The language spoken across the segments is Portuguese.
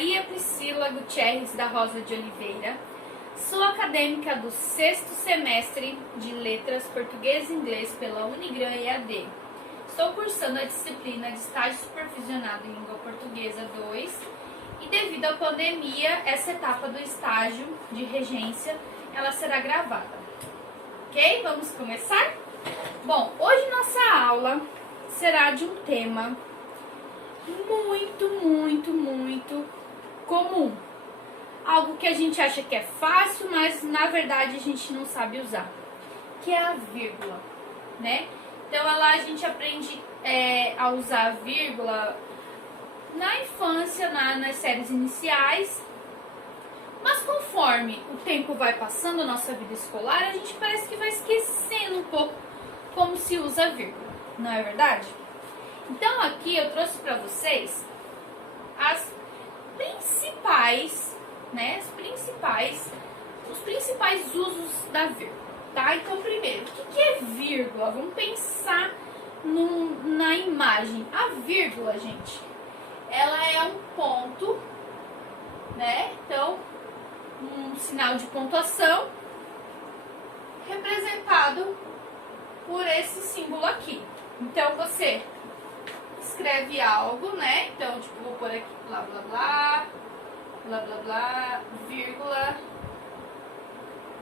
Maria Priscila Gutierrez da Rosa de Oliveira. Sou acadêmica do 6º semestre de Letras Português e Inglês pela Unigran EAD. Estou cursando a disciplina de Estágio Supervisionado em Língua Portuguesa 2 e devido à pandemia, essa etapa do estágio de regência, ela será gravada. Ok? Vamos começar? Bom, hoje nossa aula será de um tema muito comum. Algo que a gente acha que é fácil, mas na verdade a gente não sabe usar, que é a vírgula, né? Então lá a gente aprende a usar a vírgula na infância, nas séries iniciais, mas conforme o tempo vai passando, a nossa vida escolar, a gente parece que vai esquecendo um pouco como se usa a vírgula, não é verdade? Então aqui eu trouxe para vocês as principais, né, os principais usos da vírgula, tá? Então primeiro, o que é vírgula? Vamos pensar na imagem. A vírgula, gente, ela é um ponto, né? Então, um sinal de pontuação representado por esse símbolo aqui. Então você escreve algo, né? Então, tipo, vou pôr aqui blá blá blá, blá blá blá, vírgula,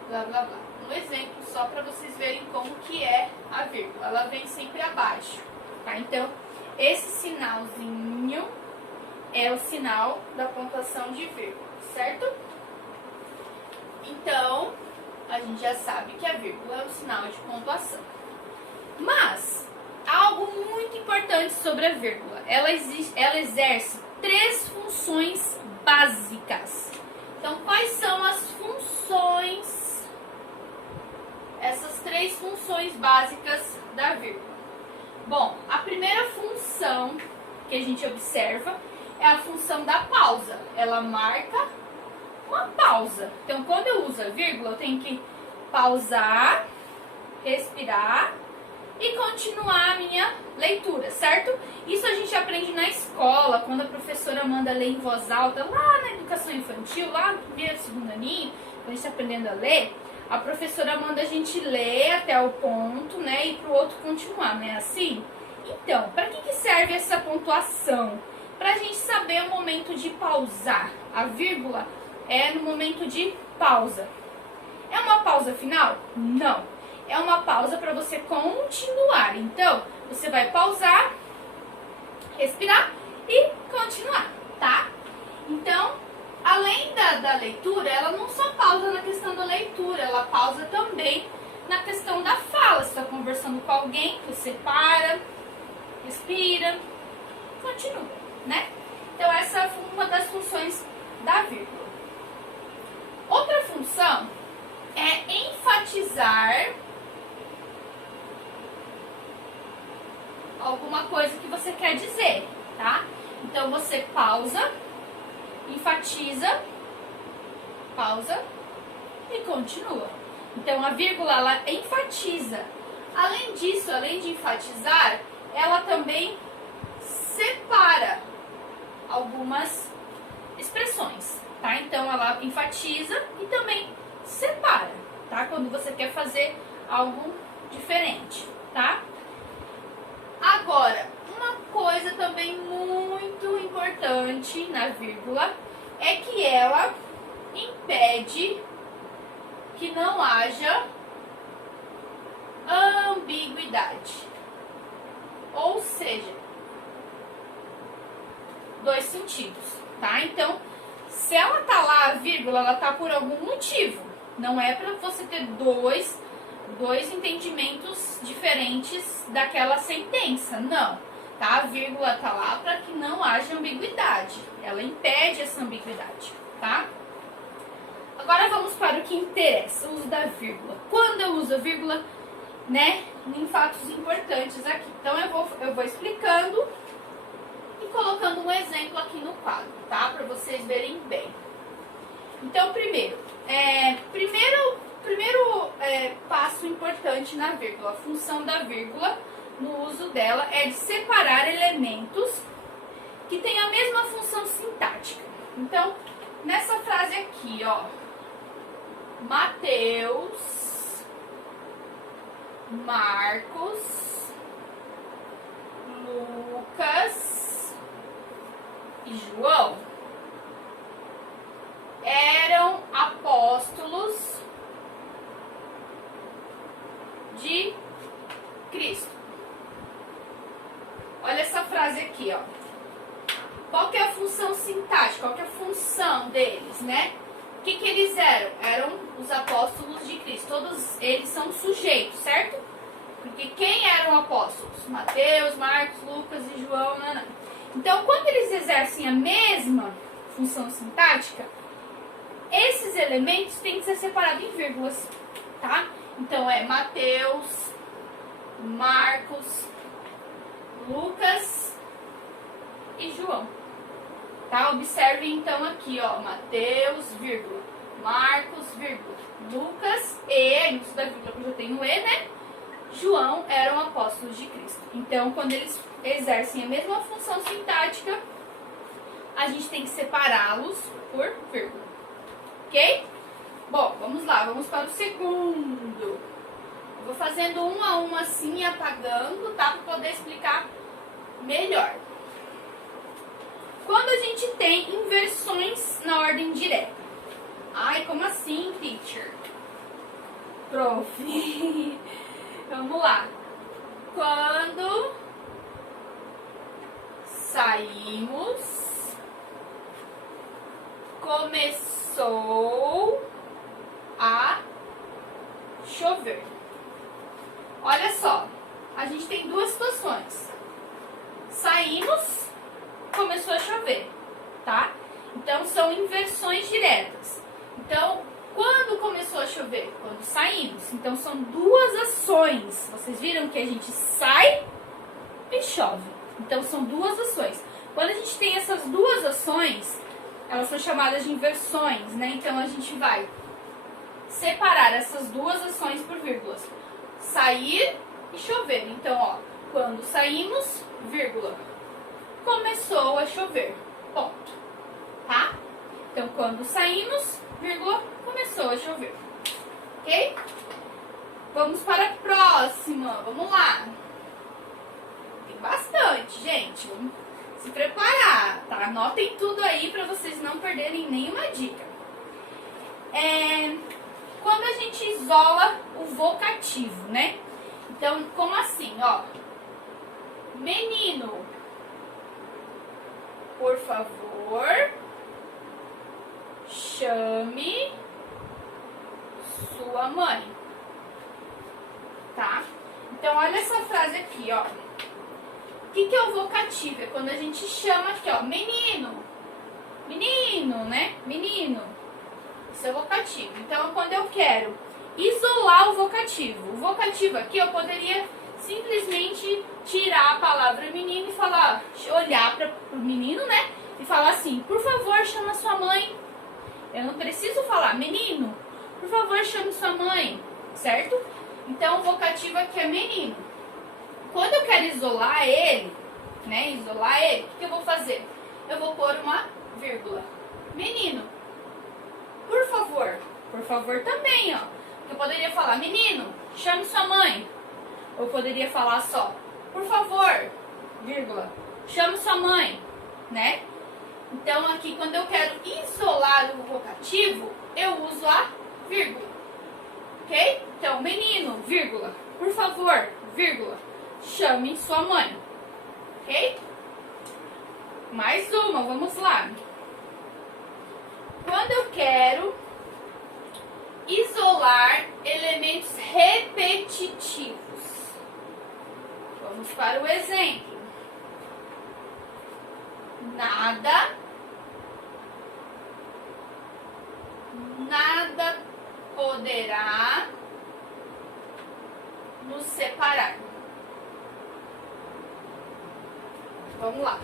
blá blá blá. Um exemplo só para vocês verem como que é a vírgula. Ela vem sempre abaixo, tá? Então, esse sinalzinho é o sinal da pontuação de vírgula, certo? Então, a gente já sabe que a vírgula é o sinal de pontuação. Mas algo muito importante sobre a vírgula, ela exerce 3 funções básicas. Então, quais são as funções, essas 3 funções básicas da vírgula? Bom, a primeira função que a gente observa é a função da pausa. Ela marca uma pausa. Então, quando eu uso a vírgula, eu tenho que pausar, respirar e continuar a minha leitura, certo? Isso a gente aprende na escola, quando a professora manda ler em voz alta, lá na educação infantil, lá no primeiro, segundo aninho, quando a gente está aprendendo a ler, a professora manda a gente ler até o ponto, né, e pro outro continuar, né, assim? Então, para que serve essa pontuação? Para a gente saber o momento de pausar. A vírgula é no momento de pausa. É uma pausa final? Não. É uma pausa para você continuar. Então, você vai pausar, respirar e continuar, tá? Então, além da leitura, ela não só pausa na questão da leitura, ela pausa também na questão da fala. Você está conversando com alguém, você para, respira, continua, né? Então, essa é uma das funções da vírgula. Outra função é enfatizar alguma coisa que você quer dizer, tá? Então, você pausa, enfatiza, pausa e continua. Então, a vírgula, ela enfatiza. Além disso, além de enfatizar, ela também separa algumas expressões, tá? Então, ela enfatiza e também separa, tá? Quando você quer fazer algo diferente, tá? Agora, uma coisa também muito importante na vírgula é que ela impede que não haja ambiguidade. Ou seja, 2 sentidos, tá? Então, se ela tá lá, a vírgula, ela tá por algum motivo. Não é para você ter dois entendimentos diferentes daquela sentença, não. Tá? A vírgula tá lá para que não haja ambiguidade. Ela impede essa ambiguidade, tá? Agora vamos para o que interessa, o uso da vírgula. Quando eu uso a vírgula, né, em fatos importantes aqui. Então eu vou explicando e colocando um exemplo aqui no quadro, tá? Para vocês verem bem. Então, primeiro passo importante na vírgula, a função da vírgula no uso dela é de separar elementos que têm a mesma função sintática. Então, nessa frase aqui, ó, Mateus, Marcos, Lucas e João eram apóstolos de Cristo. Olha essa frase aqui, ó. Qual que é a função sintática? Qual que é a função deles, né? O que eles eram? Eram os apóstolos de Cristo. Todos eles são sujeitos, certo? Porque quem eram apóstolos? Mateus, Marcos, Lucas e João. Não. Então, quando eles exercem a mesma função sintática, esses elementos têm que ser separados em vírgulas, tá? Então, é Mateus, Marcos, Lucas e João. Tá? Observe então aqui, ó, Mateus, vírgula, Marcos, vírgula, Lucas e, não precisa da vírgula porque eu tenho E, né? João eram apóstolos de Cristo. Então, quando eles exercem a mesma função sintática, a gente tem que separá-los por vírgula. Ok? Bom, vamos lá, vamos para o segundo. Eu vou fazendo um a um assim, apagando, tá? Para poder explicar melhor. Quando a gente tem inversões na ordem direta. Ai, como assim, teacher? Prof. Vamos lá. Quando saímos, começou a chover. Olha só, a gente tem duas situações. Saímos, começou a chover, tá? Então, são inversões diretas. Então, quando começou a chover? Quando saímos. Então, são duas ações. Vocês viram que a gente sai e chove. Então, são duas ações. Quando a gente tem essas duas ações, elas são chamadas de inversões, né? Então, a gente vai separar essas duas ações por vírgulas. Sair e chover. Então, ó, quando saímos, vírgula, começou a chover. Ponto. Tá? Então, quando saímos, vírgula, começou a chover. Ok? Vamos para a próxima. Vamos lá. Tem bastante, gente. Vamos se preparar, tá? Anotem tudo aí para vocês não perderem nenhuma dica. Quando a gente isola o vocativo, né? Então, como assim, ó? Menino, por favor, chame sua mãe. Tá? Então, olha essa frase aqui, ó. O que é o vocativo? É quando a gente chama aqui, ó, menino. Menino, né? Menino. Isso é vocativo. Então, quando eu quero isolar o vocativo. O vocativo aqui, eu poderia simplesmente tirar a palavra menino e falar, olhar para o menino, né? E falar assim, por favor, chama sua mãe. Eu não preciso falar, menino, por favor, chame sua mãe, certo? Então, o vocativo aqui é menino. Quando eu quero isolar ele, né? Isolar ele, o que eu vou fazer? Eu vou pôr uma vírgula. Menino, por favor. Por favor também, ó. Eu poderia falar, menino, chame sua mãe. Eu poderia falar só, por favor, vírgula, chame sua mãe, né? Então, aqui, quando eu quero isolar o vocativo, eu uso a vírgula, ok? Então, menino, vírgula, por favor, vírgula, chame sua mãe, ok? Mais uma, vamos lá. Quando eu quero isolar elementos repetitivos, vamos para o exemplo. Nada poderá nos separar. Vamos lá.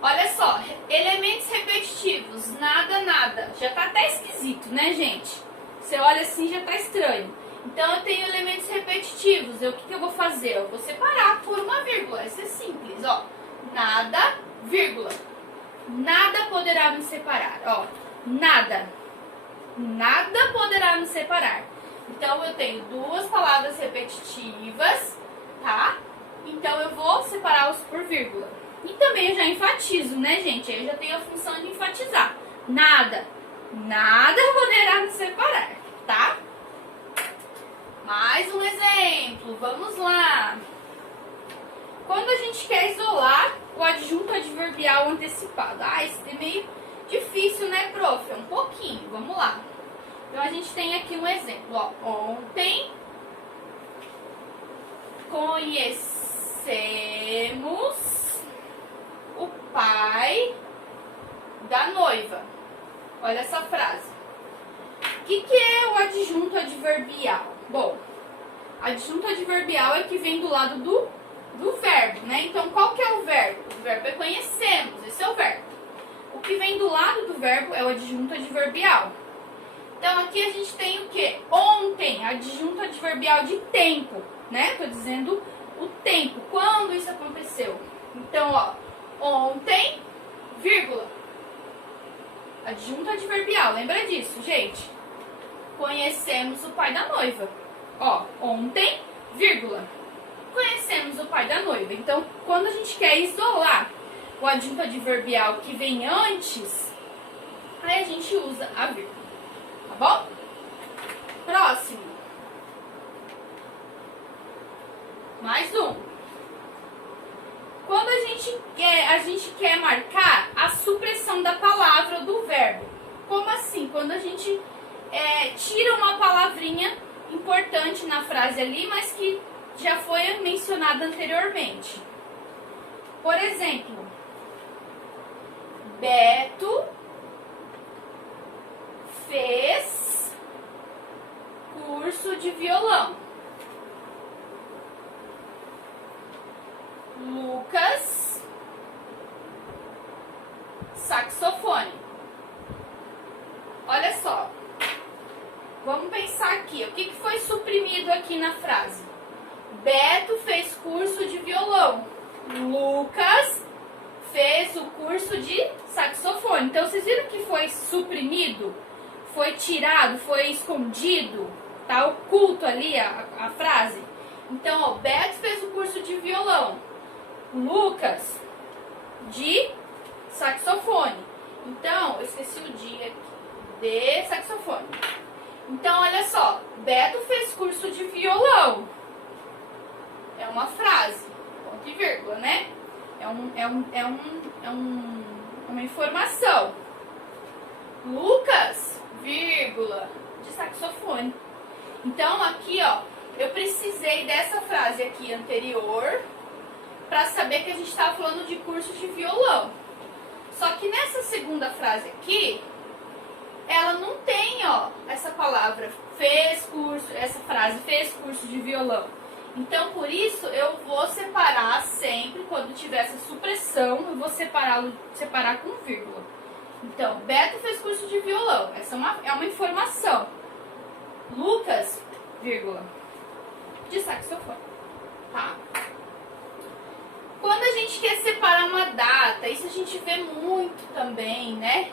Olha só, elementos repetitivos, nada. Já tá até esquisito, né, gente? Você olha assim, já tá estranho. Então, eu tenho elementos repetitivos. O que eu vou fazer? Eu vou separar por uma vírgula. Isso é simples, ó. Nada, vírgula. nada poderá nos separar. Ó, nada. Nada poderá nos separar. Então, eu tenho duas palavras repetitivas, tá? Então, eu vou separá-los por vírgula. E também eu já enfatizo, né, gente? Aí eu já tenho a função de enfatizar. Nada. Nada poderá nos separar, tá? Mais um exemplo. Vamos lá. Quando a gente quer isolar o adjunto adverbial antecipado. Ah, isso é meio difícil, né, prof? Um pouquinho. Vamos lá. Então, a gente tem aqui um exemplo. Ó. Ontem conhecemos o pai da noiva. Olha essa frase. O que é o adjunto adverbial? Bom, adjunto adverbial é que vem do lado do verbo, né? Então, qual que é o verbo? O verbo é conhecemos, esse é o verbo. O que vem do lado do verbo é o adjunto adverbial. Então, aqui a gente tem o quê? Ontem, adjunto adverbial de tempo, né? Tô dizendo o tempo, quando isso aconteceu. Então, ó, ontem, vírgula, adjunto adverbial, lembra disso, gente? Conhecemos o pai da noiva. Ó, ontem, vírgula, conhecemos o pai da noiva. Então, quando a gente quer isolar o adjunto adverbial que vem antes, aí a gente usa a vírgula, tá bom? Próximo. Mais um. Quando a gente quer marcar a supressão da palavra ou do verbo. Como assim? Quando a gente tira uma palavrinha importante na frase ali, mas que já foi mencionada anteriormente. Por exemplo, Beto fez curso de violão. Lucas, saxofone. Olha só. Vamos pensar aqui. O que foi suprimido aqui na frase? Beto fez curso de violão. Lucas fez o curso de saxofone. Então, vocês viram que foi suprimido? Foi tirado, foi escondido? Tá oculto ali a frase? Então, ó, Beto fez o curso de violão. Lucas de saxofone. Então, eu esqueci o dia aqui. De saxofone. Então, olha só. Beto fez curso de violão. É uma frase. Ponto e vírgula, né? Uma informação. Lucas, vírgula, de saxofone. Então, aqui, ó, eu precisei dessa frase aqui anterior para saber que a gente estava falando de curso de violão. Só que nessa segunda frase aqui, ela não tem, ó, essa palavra fez curso, essa frase fez curso de violão. Então, por isso, eu vou separar sempre, quando tiver essa supressão, eu vou separar com vírgula. Então, Beto fez curso de violão. Essa é uma informação. Lucas, vírgula, de saxofone. Tá? Quando a gente quer separar uma data, isso a gente vê muito também, né?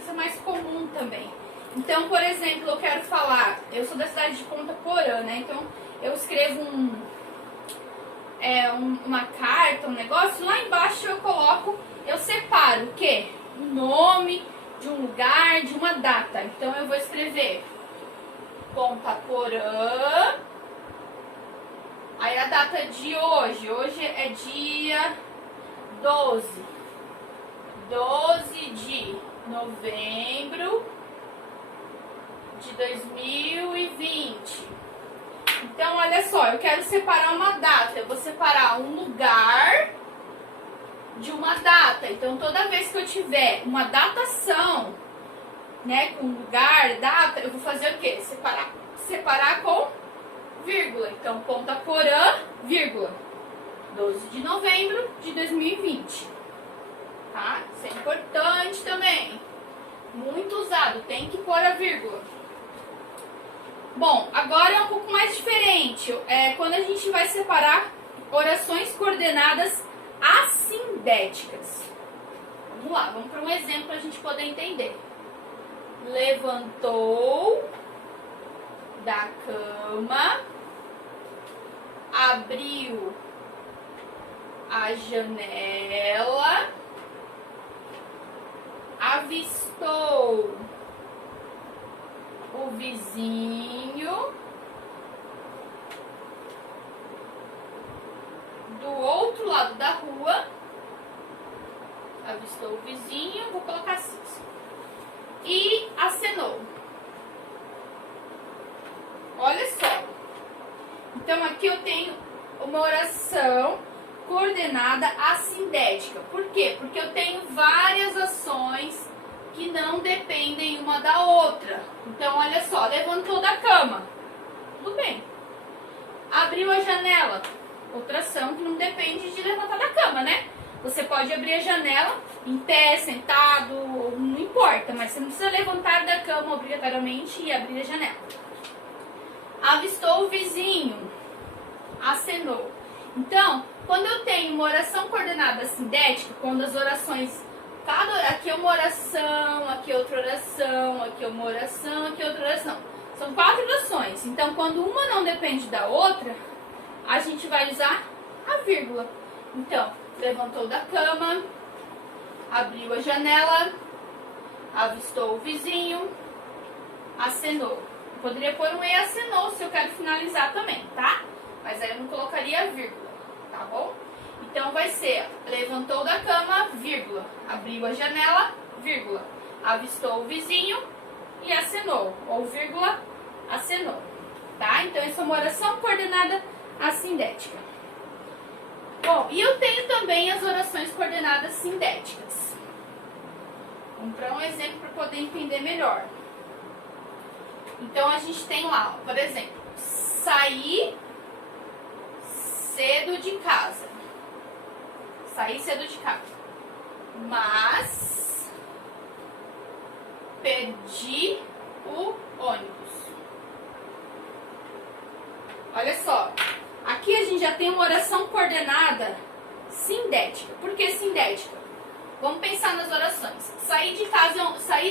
Isso é mais comum também. Então, por exemplo, eu quero falar, eu sou da cidade de Ponta Porã, né? Então, eu escrevo uma carta, um negócio, lá embaixo eu separo o quê? O nome de um lugar, de uma data. Então, eu vou escrever Ponta Porã. Aí a data de hoje. Hoje é dia 12 de novembro de 2020. Então, olha só, eu quero separar uma data. Eu vou separar um lugar de uma data. Então, toda vez que eu tiver uma datação, né, com lugar, data, eu vou fazer o quê? Separar com vírgula. Então, Ponta Porã, vírgula, 12 de novembro de 2020. Tá? Isso é importante também. Muito usado, tem que pôr a vírgula. Bom, agora é um pouco mais diferente. Quando a gente vai separar orações coordenadas assindéticas. Vamos lá, vamos para um exemplo para a gente poder entender. Levantou da cama, abriu a janela, avistou o vizinho do outro lado da rua, avistou o vizinho, vou colocar assim, e acenou. Olha só. Então aqui eu tenho uma oração coordenada assindética. Por quê? Porque eu tenho várias ações que não dependem uma da outra. Então olha só, levantou da cama. Tudo bem. Abriu a janela. Outra ação que não depende de levantar da cama, né? Você pode abrir a janela em pé, sentado, não importa, mas você não precisa levantar da cama obrigatoriamente e abrir a janela. Avistou o vizinho, acenou. Então, quando eu tenho uma oração coordenada sindética, quando as orações, aqui é uma oração, aqui é outra oração, aqui é uma oração, aqui é outra oração. São 4 orações. Então, quando uma não depende da outra, a gente vai usar a vírgula. Então, levantou da cama, abriu a janela, avistou o vizinho, acenou. Eu poderia pôr um e acenou se eu quero finalizar também, tá? Mas aí eu não colocaria a vírgula, tá bom? Então vai ser, levantou da cama, vírgula, abriu a janela, vírgula, avistou o vizinho e acenou, ou vírgula, acenou, tá? Então essa é uma oração coordenada assindética. Bom, e eu tenho também as orações coordenadas sindéticas. Vamos para um exemplo para poder entender melhor. Então a gente tem lá, ó, por exemplo, sair cedo de casa. Sair cedo de casa. Mas perdi o ônibus. Olha só. Aqui a gente já tem uma oração coordenada sindética. Por que sindética? Vamos pensar nas orações. Sair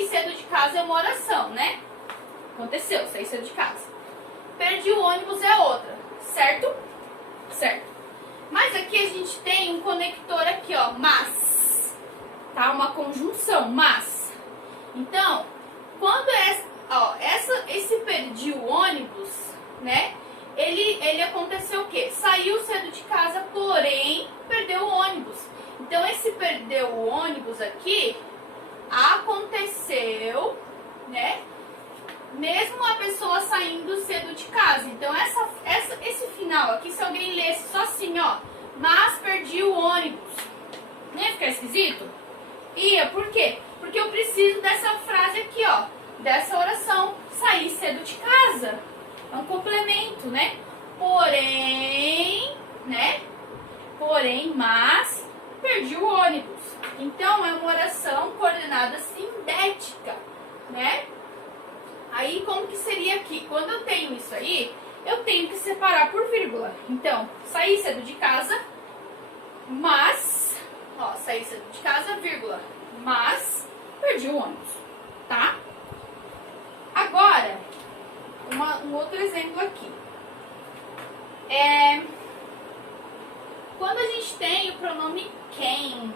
cedo de casa é uma oração, né? Aconteceu, sair cedo de casa. Perdi o ônibus é outra, certo? Certo. Mas aqui a gente tem um conector aqui, ó, mas. Tá? Uma conjunção, mas. Então, quando esse perdi o ônibus, né? Ele aconteceu o quê? Saiu cedo de casa, porém perdeu o ônibus. Então esse perdeu o ônibus aqui aconteceu, né? Mesmo a pessoa saindo cedo de casa. Então esse final aqui, se alguém lesse só assim, ó, mas perdi o ônibus, não ia ficar esquisito? Ia, por quê? Porque eu preciso dessa frase aqui, ó, dessa oração, sair cedo de casa. É um complemento, né? Porém, né? Porém, mas perdi o ônibus. Então é uma oração coordenada sindética, né? Aí como que seria aqui? Quando eu tenho isso aí, eu tenho que separar por vírgula. Então, saí cedo de casa, mas, ó, saí cedo de casa, vírgula, mas perdi o ônibus, tá? Agora, um outro exemplo aqui. Quando a gente tem o pronome quem,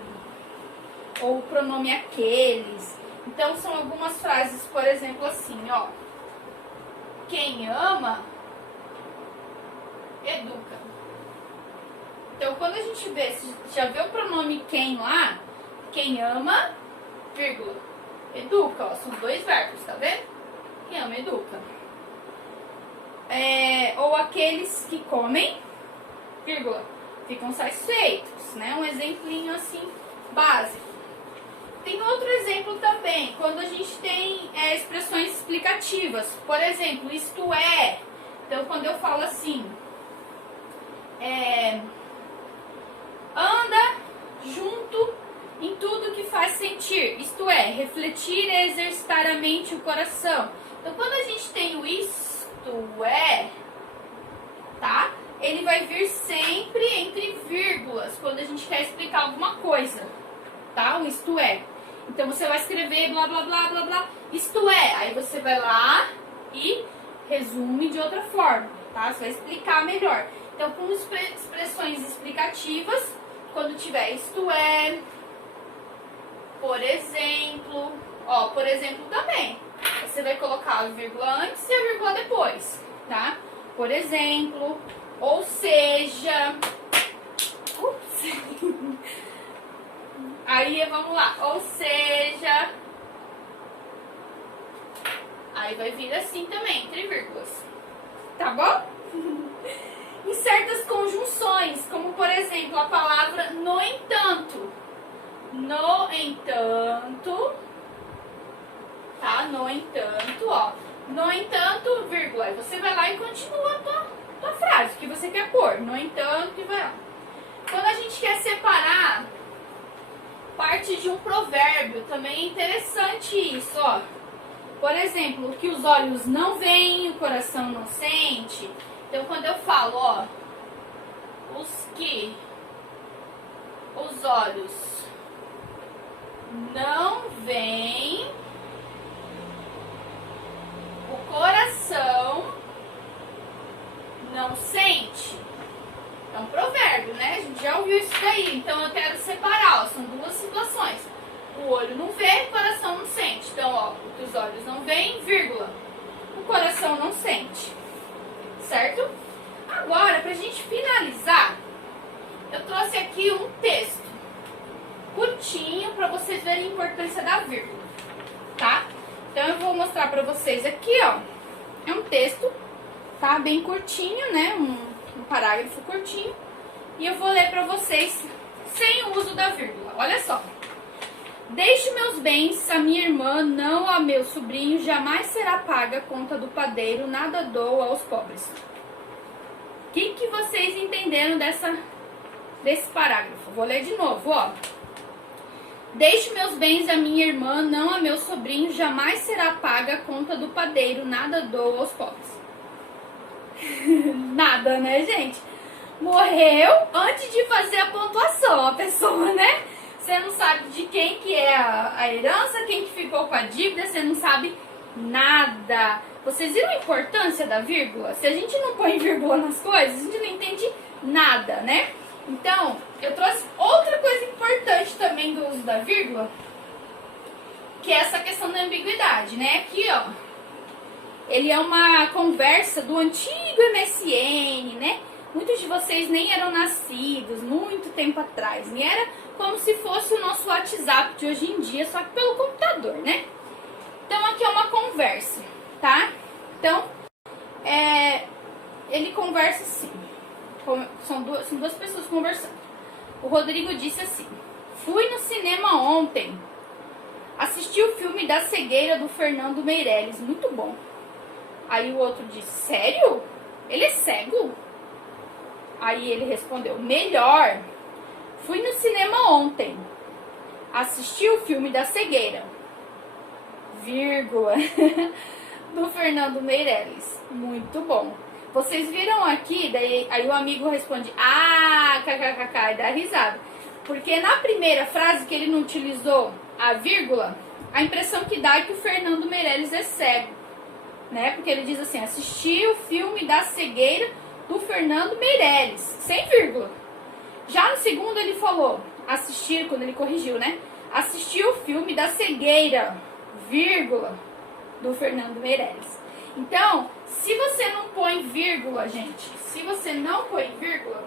ou o pronome aqueles, então são algumas frases, por exemplo, assim, ó. Quem ama, educa. Então, quando a gente vê, já vê o pronome quem lá, quem ama, vírgula, educa, ó, são 2 verbos, tá vendo? Quem ama, educa. Ou aqueles que comem, vírgula, ficam satisfeitos, né? Um exemplinho assim, básico. Tem outro exemplo também, quando a gente tem expressões explicativas. Por exemplo, isto é. Então, quando eu falo assim, anda junto em tudo que faz sentir. Isto é, refletir e exercitar a mente e o coração. Então, quando a gente tem o isto é, tá? Ele vai vir sempre entre vírgulas, quando a gente quer explicar alguma coisa, tá? O isto é. Então você vai escrever blá blá blá blá blá, isto é. Aí você vai lá e resume de outra forma, tá? Você vai explicar melhor. Então, com expressões explicativas, quando tiver isto é, por exemplo, ó, por exemplo também. Você vai colocar a vírgula antes e a vírgula depois, tá? Por exemplo, ou seja... Ups. Aí, vamos lá. Ou seja... Aí vai vir assim também, entre vírgulas. Tá bom? Em certas conjunções, como por exemplo a palavra no entanto. No entanto... Tá? No entanto, ó. No entanto, vírgula. Aí você vai lá e continua a tua frase, que você quer pôr. No entanto, e vai lá. Quando a gente quer separar parte de um provérbio, também é interessante isso, ó. Por exemplo, o que os olhos não veem, o coração não sente. Então, quando eu falo, ó, os que os olhos não veem, o coração não sente. É um provérbio, né? A gente já ouviu isso daí. Então eu quero separar, ó, são duas situações. O olho não vê, o coração não sente. Então, ó, o que os olhos não veem, vírgula. O coração não sente. Certo? Agora, pra gente finalizar, eu trouxe aqui um texto curtinho pra vocês verem a importância da vírgula. Tá? Então eu vou mostrar pra vocês aqui, ó. É um texto, tá? Bem curtinho, né? Um parágrafo curtinho. E eu vou ler pra vocês sem o uso da vírgula. Olha só. Deixe meus bens a minha irmã, não a meu sobrinho, jamais será paga a conta do padeiro, nada dou aos pobres. O que vocês entenderam desse parágrafo? Vou ler de novo, ó. Deixe meus bens a minha irmã, não a meu sobrinho, jamais será paga a conta do padeiro, nada dou aos pobres. Nada, né, gente? Morreu antes de fazer a pontuação, a pessoa, né? Você não sabe de quem que é a herança, quem que ficou com a dívida, você não sabe nada. Vocês viram a importância da vírgula? Se a gente não põe vírgula nas coisas, a gente não entende nada, né? Então, eu trouxe outra coisa importante também do uso da vírgula, que é essa questão da ambiguidade, né? Aqui, ó, ele é uma conversa do antigo MSN, né? Muitos de vocês nem eram nascidos, muito tempo atrás, né? Era como se fosse o nosso WhatsApp de hoje em dia, só que pelo computador, né? Então, aqui é uma conversa, tá? Então, ele conversa assim. São duas pessoas conversando. O Rodrigo disse assim: fui no cinema ontem, assisti o filme da cegueira do Fernando Meirelles, muito bom. Aí o outro disse: sério? Ele é cego? Aí ele respondeu: melhor, fui no cinema ontem, assisti o filme da cegueira, vírgula, do Fernando Meirelles, muito bom. Vocês viram aqui, daí, aí o amigo responde, kkkk, e dá risada. Porque na primeira frase que ele não utilizou a vírgula, a impressão que dá é que o Fernando Meirelles é cego, né? Porque ele diz assim, assisti o filme da cegueira do Fernando Meirelles, sem vírgula. Já no segundo ele falou, assistir, quando ele corrigiu, né? Assisti o filme da cegueira, vírgula, do Fernando Meirelles. Então, se você não põe vírgula, gente, se você não põe vírgula,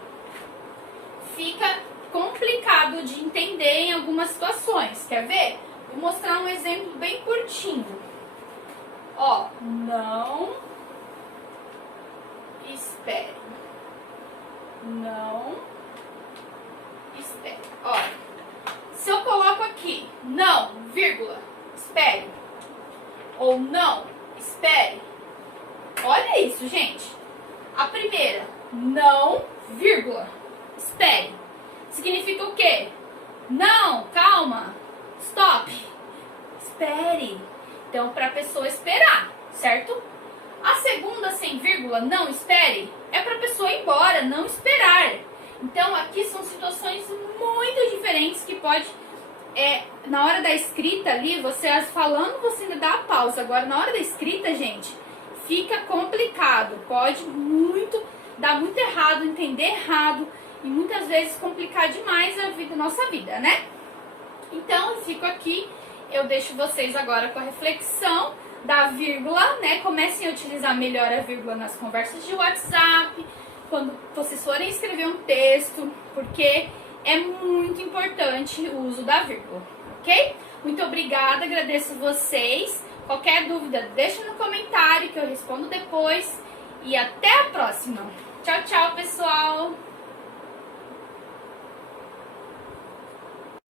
fica complicado de entender em algumas situações. Quer ver? Vou mostrar um exemplo bem curtinho. Ó, não espere. Não espere. Ó, se eu coloco aqui, não, vírgula, espere. Ou não, espere. Olha isso, gente. A primeira, não, vírgula, espere. Significa o quê? Não, calma, stop, espere. Então, para a pessoa esperar, certo? A segunda, sem vírgula, não espere, é para a pessoa ir embora, não esperar. Então, aqui são situações muito diferentes que pode na hora da escrita ali, você falando, você ainda dá a pausa. Agora, na hora da escrita, gente, fica complicado. Pode dar muito errado, entender errado e muitas vezes complicar demais a nossa vida, né? Então, eu fico aqui, eu deixo vocês agora com a reflexão da vírgula, né? Comecem a utilizar melhor a vírgula nas conversas de WhatsApp, quando vocês forem escrever um texto, porque é muito importante o uso da vírgula, ok? Muito obrigada, agradeço vocês. Qualquer dúvida, deixa no comentário que eu respondo depois. E até a próxima. Tchau, tchau, pessoal!